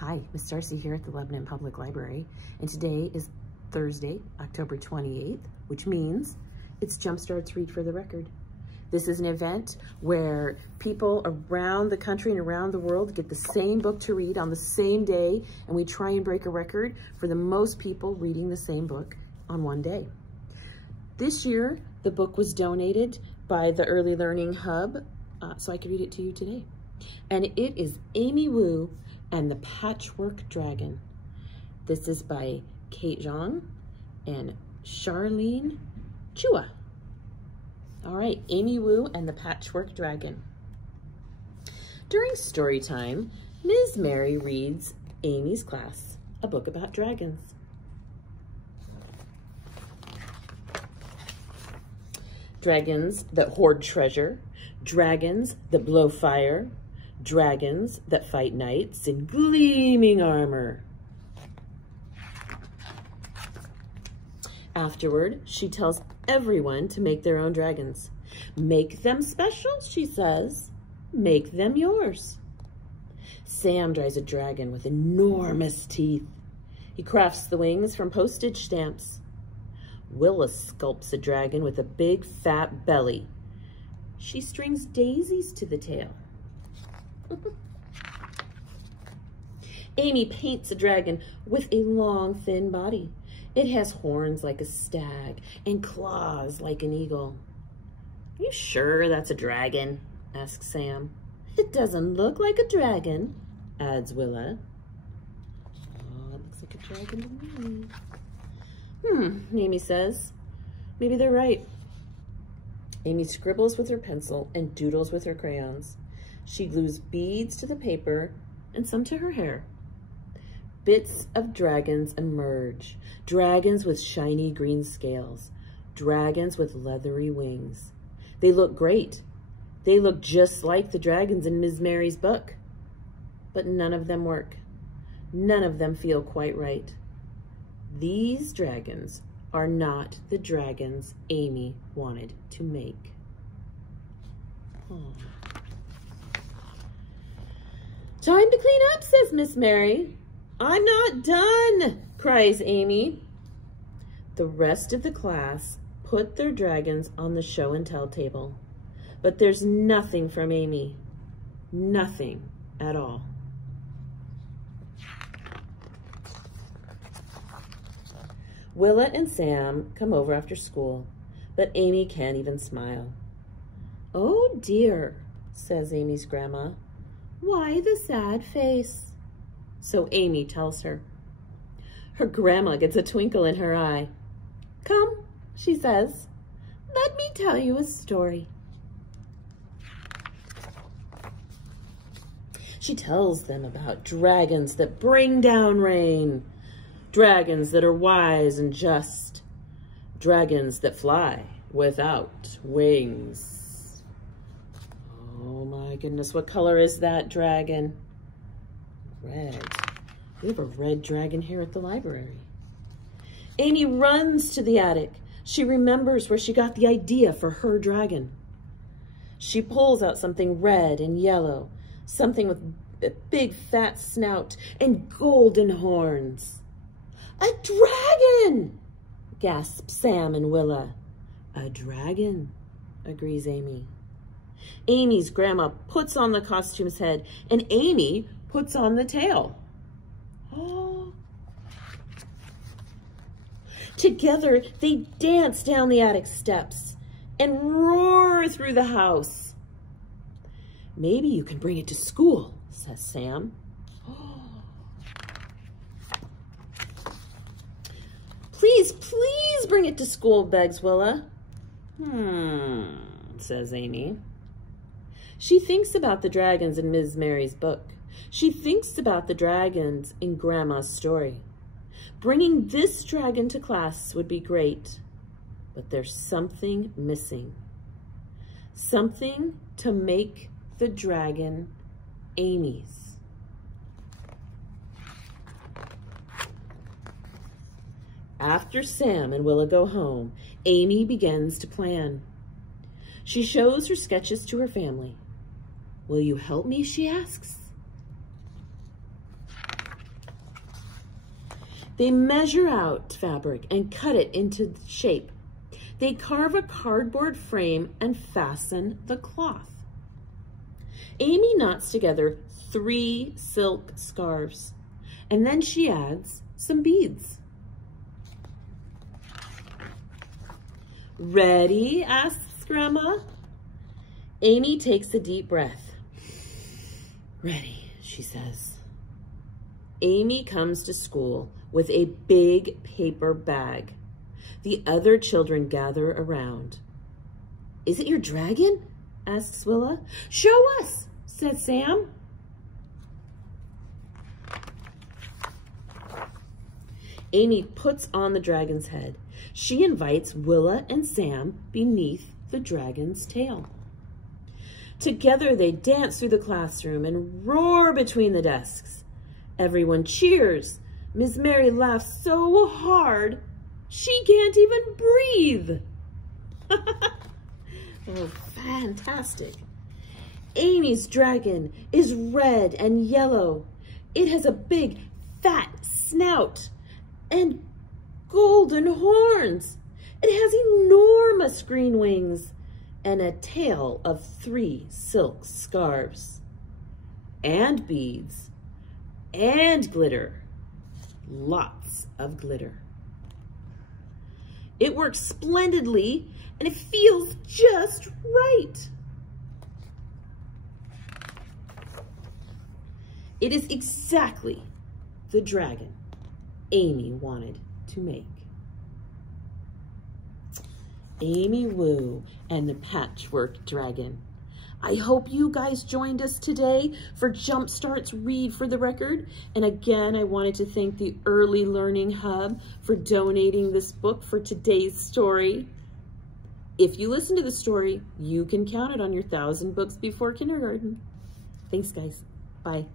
Hi, Miss Darcy here at the Lebanon Public Library, and today is Thursday, October 28th, which means it's Jumpstart's Read for the Record. This is an event where people around the country and around the world get the same book to read on the same day, and we try and break a record for the most people reading the same book on one day. This year, the book was donated by the Early Learning Hub, so I could read it to you today. And it is Amy Wu and the Patchwork Dragon. This is by Zhang and Charlene Chua. All right, Amy Wu and the Patchwork Dragon. During story time, Ms. Mary reads Amy's class a book about dragons. Dragons that hoard treasure, dragons that blow fire, dragons that fight knights in gleaming armor. Afterward, she tells everyone to make their own dragons. Make them special, she says. Make them yours. Sam draws a dragon with enormous teeth. He crafts the wings from postage stamps. Willa sculpts a dragon with a big fat belly. She strings daisies to the tail. Amy paints a dragon with a long, thin body. It has horns like a stag and claws like an eagle. Are you sure that's a dragon? Asks Sam. It doesn't look like a dragon, adds Willa. Oh, it looks like a dragon to me. Amy says. Maybe they're right. Amy scribbles with her pencil and doodles with her crayons. She glues beads to the paper and some to her hair. Bits of dragons emerge. Dragons with shiny green scales. Dragons with leathery wings. They look great. They look just like the dragons in Ms. Mary's book. But none of them work. None of them feel quite right. These dragons are not the dragons Amy wanted to make. Oh. Time to clean up, says Miss Mary. I'm not done, cries Amy. The rest of the class put their dragons on the show and tell table, but there's nothing from Amy. Nothing at all. Willa and Sam come over after school, but Amy can't even smile. Oh dear, says Amy's grandma. Why the sad face? So Amy tells her. Her grandma gets a twinkle in her eye. Come, she says, let me tell you a story. She tells them about dragons that bring down rain, dragons that are wise and just, dragons that fly without wings. Oh my goodness, what color is that dragon? Red. We have a red dragon here at the library. Amy runs to the attic. She remembers where she got the idea for her dragon. She pulls out something red and yellow, something with a big fat snout and golden horns. A dragon! Gasp Sam and Willa. A dragon, agrees Amy. Amy's grandma puts on the costume's head, and Amy puts on the tail. Oh. Together, they dance down the attic steps and roar through the house. Maybe you can bring it to school, says Sam. Please, please bring it to school, begs Willa. Says Amy. She thinks about the dragons in Ms. Mary's book. She thinks about the dragons in Grandma's story. Bringing this dragon to class would be great, but there's something missing. Something to make the dragon Amy's. After Sam and Willa go home, Amy begins to plan. She shows her sketches to her family. Will you help me, she asks. They measure out fabric and cut it into shape. They carve a cardboard frame and fasten the cloth. Amy knots together 3 silk scarves, and then she adds some beads. Ready? Asks Grandma. Amy takes a deep breath. Ready, she says. Amy comes to school with a big paper bag. The other children gather around. Is it your dragon? Asks Willa. Show us, says Sam. Amy puts on the dragon's head. She invites Willa and Sam beneath the dragon's tail. Together they dance through the classroom and roar between the desks. Everyone cheers. Miss Mary laughs so hard she can't even breathe. Oh, fantastic. Amy's dragon is red and yellow. It has a big, fat snout and golden horns. It has enormous green wings and a tail of 3 silk scarves and beads and glitter. Lots of glitter. It works splendidly and it feels just right. It is exactly the dragon Amy wanted to make. Amy Wu and the Patchwork Dragon. I hope you guys joined us today for Jumpstart's Read for the Record. And again, I wanted to thank the Early Learning Hub for donating this book for today's story. If you listen to the story, you can count it on your 1,000 books before kindergarten. Thanks, guys. Bye.